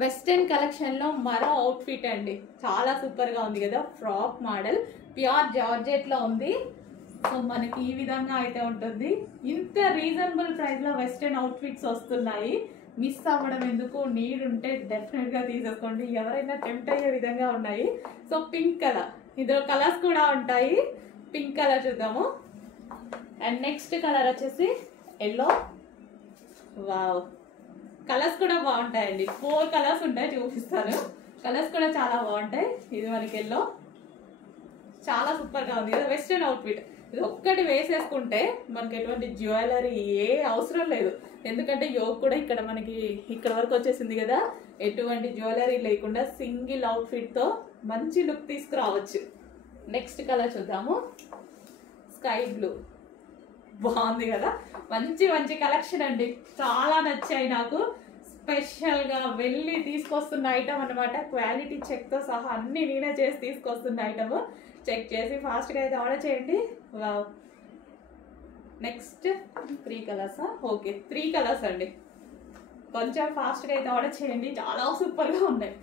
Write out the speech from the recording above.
Western collection లో మరో outfit అండి, చాలా సూపర్ గా ఉంది కదా. ఫ్రాక్ మోడల్ ప్యూర్ జార్జెట్ లో ఉంది. సో మనకి ఈ విధంగా అయితే ఉంటుంది. ఇంత రీజనబుల్ ప్రైస్ లో వెస్టర్న్ అవుట్ఫిట్స్ వస్తున్నాయి. మిస్ అవ్వడం ఎందుకు, నీడ్ ఉంటే డెఫినెట్ గా తీసేసుకోండి. ఎవరైనా టెంప్ట్ అయ్యే విధంగా ఉన్నాయి. సో పింక్ కలర్, ఇందులో కలర్స్ కూడా ఉంటాయి. పింక్ కలర్ చూద్దాము. అండ్ నెక్స్ట్ కలర్ వచ్చేసి ఎల్లో. వావ్, కలర్స్ కూడా బాగుంటాయండి. 4 కలర్స్ ఉంటాయి, చూపిస్తాను. కలర్స్ కూడా చాలా బాగుంటాయి. ఇది మనకి ఎల్లో, చాలా సూపర్ గా ఉంది కదా. వెస్టర్న్ అవుట్ఫిట్ ఇది ఒక్కటి వేసేసుకుంటే మనకి ఎటువంటి జ్యువెలరీ ఏ అవసరం లేదు. ఎందుకంటే యోగ్ కూడా ఇక్కడ మనకి ఇక్కడ వరకు వచ్చేసింది కదా. ఎటువంటి జ్యువెలరీ లేకుండా సింగిల్ అవుట్ఫిట్ తో మంచి లుక్ తీసుకురావచ్చు. నెక్స్ట్ కలర్ చూద్దాము. స్కై బ్లూ, బాగుంది కదా. మంచి మంచి కలెక్షన్ అండి, చాలా నచ్చాయి నాకు. స్పెషల్ గా వెళ్ళి తీసుకొస్తున్న ఐటమ్ అనమాట. క్వాలిటీ చెక్ తో సహా అన్ని నేనే చేసి తీసుకొస్తున్న ఐటమ్. చెక్ చేసి ఫాస్ట్ గా అయితే ఆర్డర్ చేయండి. Wow, next 3 colours. Okay, 3 colours అండి. కొంచెం ఫాస్ట్ గా అయితే ఆర్డర్ చేయండి, చాలా సూపర్ గా ఉన్నాయి.